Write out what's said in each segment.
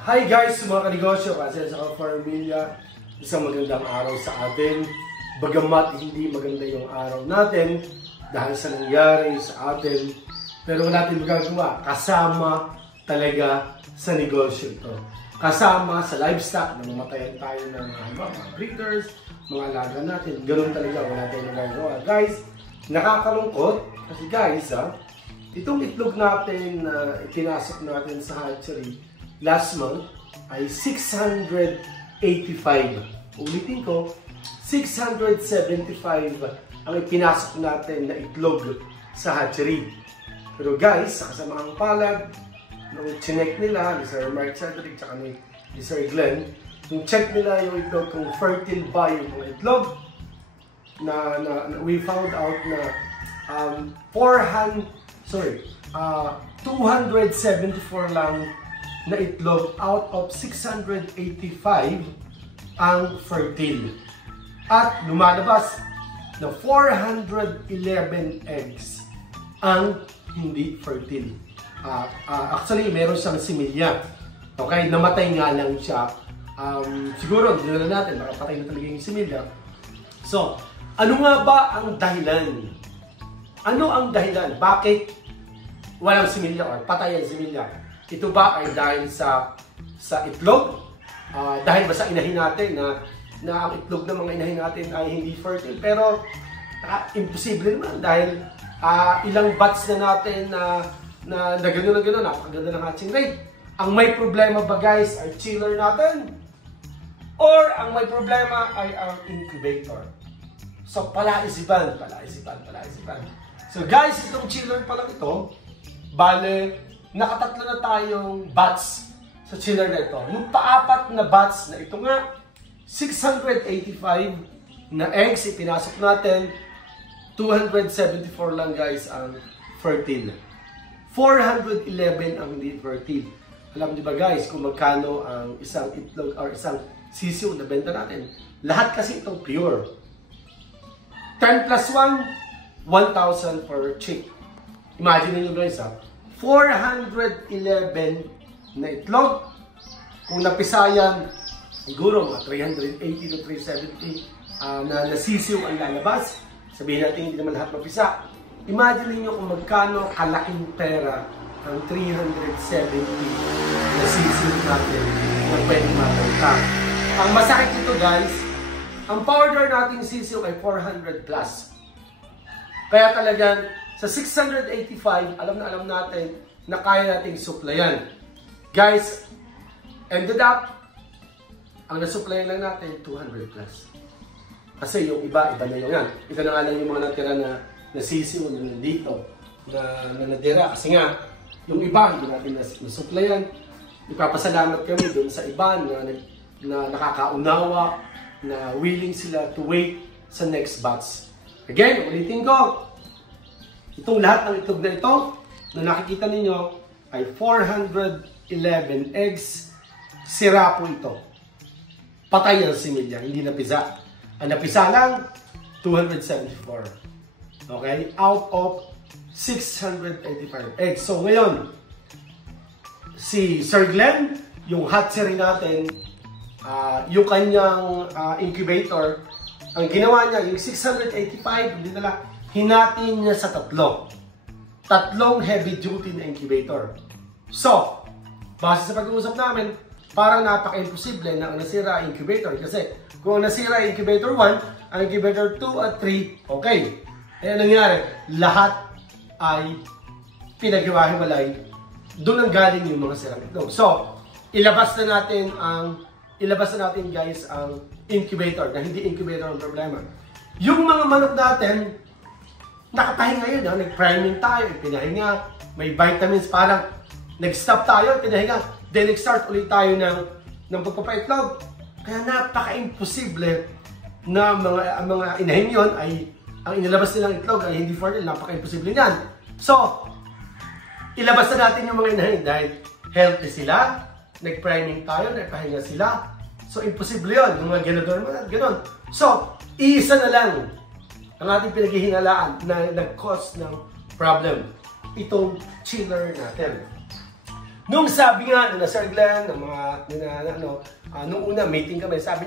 Hi guys, mga kanegosyo, kasi sa Ka-Farmilla, isang magandang araw sa atin. Bagamat hindi maganda yung araw natin dahil sa nangyari sa atin, pero wala tayong magagawa kasama talaga sa negosyo ito. Kasama sa livestock, namamatayan tayo ng mga breeders, mga alaga natin. Ganun talaga, wala tayong magagawa. Guys, nakakalungkot kasi guys, itong itlog natin na ipinasok natin sa hatchery last month ay 685. Ulitin ko, 675 ang ipinasok natin na itlog sa hatchery. Pero guys, sa kasamaang palad, nung chinek nila ni Sir Mark Cedric at ni Sir Glenn, nung check nila yung itlog kung fertile ba yung mga itlog, we found out na 274 lang na itlog out of 685 ang fertile. At lumalabas na 411 eggs ang hindi fertile. Actually, meron siyang similya. Okay, namatay nga lang siya. Siguro, hindi na natin, nakapatay na talaga yung similya. So, ano nga ba ang dahilan? Ano ang dahilan? Bakit walang similya o patay ang similya? Ito ba ay dahil sa itlog? Dahil ba sa inahin natin na ang itlog ng mga inahin natin ay hindi fertile? Pero imposible naman dahil ilang batch na natin na gano'n, napakaganda ng hatching rate. Ang may problema ba guys ay chiller natin? Or ang may problema ay ang incubator? So palaisipan. So guys, itong chiller pa lang ito, bale, nakatatlo na tayong batch sa chiller na ito. Yung paapat na batch na ito nga, 685 na eggs ipinasok natin, 274 lang guys ang fertile. 411 ang hindi fertile. Alam niyo ba guys kung magkano ang isang itlog or isang sisiw na benta natin? Lahat kasi itong pure. 10 plus 1, 1,000 per chick. Imagine niyo guys 411 na itlog. Kung napisayan, siguro mga 380 to 370 na sisiw ang lalabas. Sabihin natin hindi naman lahat mapisa. Imagine niyo kung magkano kalaking pera ang 370 na sisiw natin na pwede mabenta. Ang masakit ito guys, ang powder nating sisiw ay 400 plus. Kaya talagang sa 685, alam natin na kaya nating supplyan. Guys, ended up, ang nasupplyan lang natin, 200 plus. Kasi yung iba na yun yan. Ito na nga lang yung mga natira na sisiw na nandito, na natira. Kasi nga, yung iba, hindi natin nasupplyan. Ipapasalamat kami doon sa iba na nakakaunawa, na willing sila to wait sa next batch. Again, ulitin ko, itong lahat ng itlog na ito na nakikita ninyo ay 411 eggs. Sira po ito. Patay ang similya, hindi napisa. Ang napisa lang, 274. Okay? Out of 685 eggs. So ngayon, si Sir Glenn, yung hatchery natin, yung kanyang incubator, ang ginawa niya, yung 685, hinatin niya sa tatlong heavy duty na incubator. So, base sa pag-uusap namin, parang napaka-imposible na ang nasira incubator. Kasi kung ang nasira incubator 1, ang incubator 2 at 3, okay. Eh nangyari, lahat ay pinaghiwa-hiwalay. Doon ang galing yung mga sirang itlog. So, ilabas na natin guys ang incubator, na hindi incubator ang problema. Yung mga manok natin, nakapahinga yun, nag-priming tayo, pinahinga, may vitamins, parang nag-stop tayo, pinahinga, then nag-start ulit tayo ng pagpapaitlog. Kaya napaka-imposible na mga inahin yun ay, ang inilabas nilang itlog ay hindi fertile, napaka-imposible niyan. So, ilabas na natin yung mga inahin dahil healthy sila, nag-priming tayo, nagpahinga sila. So, imposible yun, yung mga ganador mo, gano'n. So, iisa na lang ang ating pinaghihinalaan na nag-cause ng problem. Itong chiller natin. Nung sabi nga na Sir Glenn, nung una meeting kami, sabi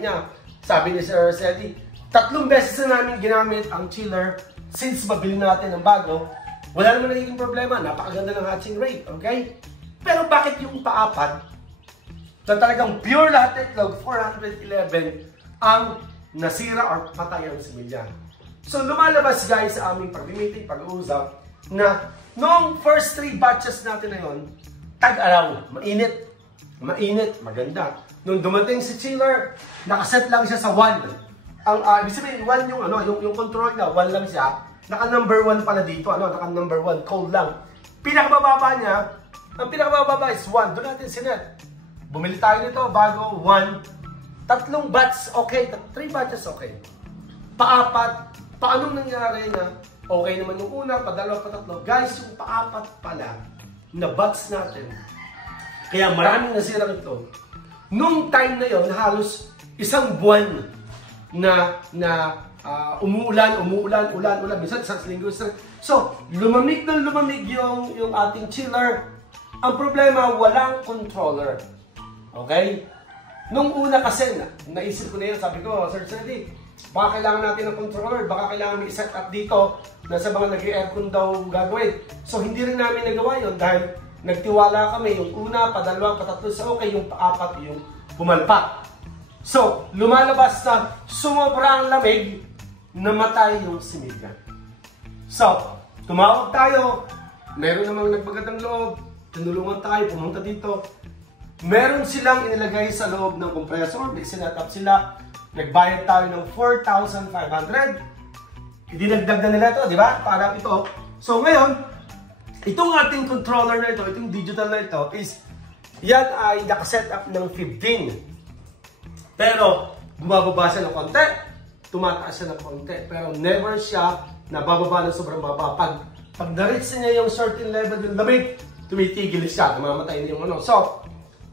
ni Sir Sedi, 3 beses na namin ginamit ang chiller since mabili natin ng bago. Wala naman nagiging problema, napakaganda ng hatching rate, okay? Pero bakit yung paapat, na talagang pure lahat itlog, 411, ang nasira or patay ang similya? So lumalabas guys sa aming pag-meeting, pag-uusap, na noong first 3 batches natin na yun, tag-araw, mainit, maganda. Nung dumating si chiller, nakaset lang siya sa 1. Ang ibig sabihin, 1 yung control niya, 1 lang siya. Naka number 1 pala dito, naka number 1, cold lang. Pinakabababa niya, ang pinakabababa is 1. Doon natin sinet. Bumili tayo nito bago 1. 3 batch, okay. 3 batches, okay. Paapat, paano nangyari na okay naman yung una, padalawa, patatlo. Guys, yung paapat pala na batch natin, kaya maraming nasira ito. Nung time na yon, halos 1 buwan na umuulan, minsan isang linggo. So, lumamig yung ating chiller. Ang problema, walang controller. Okay? Nung una kasi, naisip ko na yun, sabi ko, Sir Sedi, baka kailangan natin ng controller, baka kailangan may set up dito na sa mga nag-aircon daw gagawin. So, hindi rin namin nagawa yun dahil nagtiwala kami, yung una, padalawa, patatlo, sa okay, yung paapat, yung pumalpak. So, lumalabas na sumobrang lamig, namatay yung similya. So, tumawag tayo, meron namang nagbagatang loob, tinulungan tayo, pumunta dito. Meron silang inilagay sa loob ng compressor, may sinatap sila, nagbayad tayo ng 4,500. Idinagdag na nila ito, di ba? Parang ito. So, ngayon, itong ating controller na ito, itong digital na ito, is yan ay nakaset up ng 15. Pero, bumababa siya ng konti, tumataas siya ng konti. Pero never siya nabababa ng sobrang baba. Pag na-reach niya yung certain level ng lamig, tumitigil siya, namamatay na yung ano. So,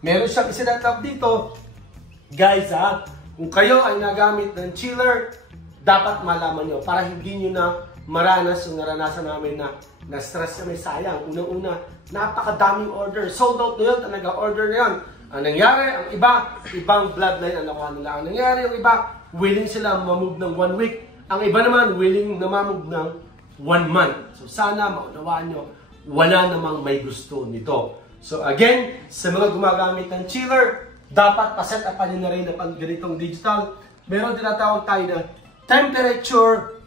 meron siyang isinet up dito. Guys, kung kayo ay nagamit ng chiller, dapat malaman nyo para hindi nyo na maranas yung naranasan namin na stress kami, sayang. Unang-una, napakadaming order. Sold out na yun, talaga order na yun. Ang nangyari, ang ibang bloodline ang nakuha nila. Ang nangyari, yung iba, willing sila mamove ng 1 week. Ang iba naman, willing na mamove ng 1 month. So sana maunawaan nyo, wala namang may gusto nito. So again, sa mga gumagamit ng chiller, dapat paset upan nyo na rin ang ganitong digital. Meron tinatawag tayo na temperature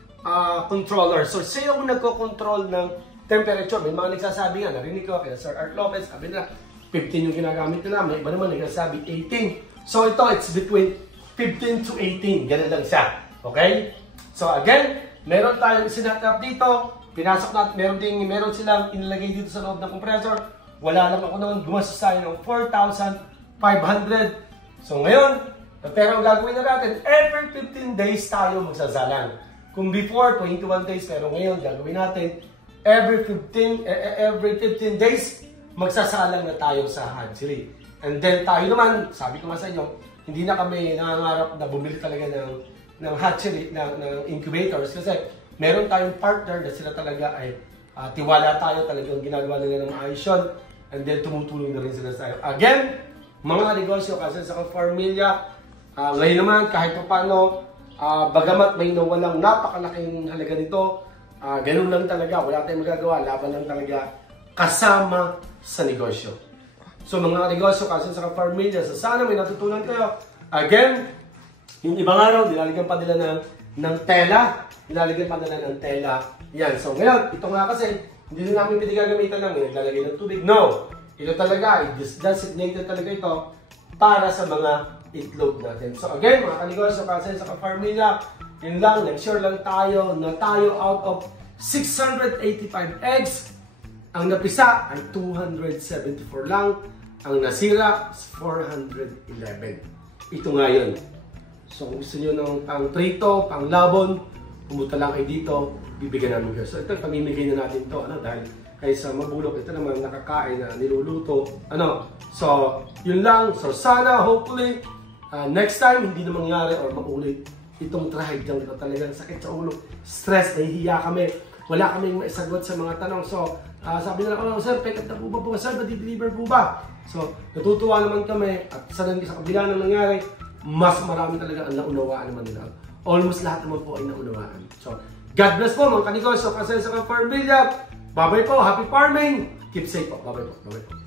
controller. So siya yung nagko-control ng temperature. May mga nagsasabi nga, narinig ko kaya Sir Art Lopez, sabi na 15 yung ginagamit nila. May iba naman nagsasabi 18. So ito, it's between 15 to 18. Ganun lang siya. Okay? So again, meron tayong sinatap dito. Pinasok natin, meron silang inilagay dito sa loob ng compressor. Wala lang ako naman, gumastos tayo ng 4,500. So ngayon, pero ang gagawin na natin, every 15 days tayo magsasalan. Kung before, 21 days, pero ngayon, gagawin natin, every 15 days, magsasalang na tayo sa hatchery. And then tayo naman, sabi ko nga sa inyo, hindi na kami nangangarap na bumili talaga ng hatchery, ng incubators, kasi meron tayong partner na sila talaga ay tiwala tayo, talagang ginagawa nila ng ayos yun. And then tumutulong na rin sila sa akin. Again, mga negosyo kasi sa Farmilla, ngayon naman kahit pa paano, bagamat may nawalang napakalaking halaga nito, ganun lang talaga, wala tayong magagawa, laban lang talaga kasama sa negosyo. So mga negosyo kasi sa Farmilla, so sana may natutunan kayo. Again, yung ibang araw, nilalagyan pa nila ng tela, yan. So ngayon, ito nga kasi, hindi na namin pwede gagamitan ng naglalagay ng tubig. No! Ito talaga, designated talaga ito para sa mga itlog natin. So again, mga kanegosyo, kasi sa Farmilla, yun lang, nag-share lang tayo na tayo out of 685 eggs. Ang napisa ay 274 lang. Ang nasira is 411. Ito nga yun. So kung gusto nyo ng pang prito, pang labon, pumunta lang kayo dito, bibigyan namin kayo. So ito, pamimigay na natin to, dahil kaysa mabulok, ito naman nakakain na niluluto. So yun lang. So sana, hopefully, next time, hindi na mangyari or maulit itong trahedya nito. Talagang sakit sa ulo, stress, nahihiya kami. Wala kaming maisagot sa mga tanong. So sabi nila, sir, pick up na po ba po? Sir, ma-deliver po ba? So, natutuwa naman kami at sa kabila ng nangyari, mas marami talaga ang naunawaan naman nila. Almost lahat naman po ay naunawaan. So, God bless po mga kanegosyo, kasaya sa farm villa. Bye-bye po, happy farming! Keep safe po, bye-bye po, bye-bye po.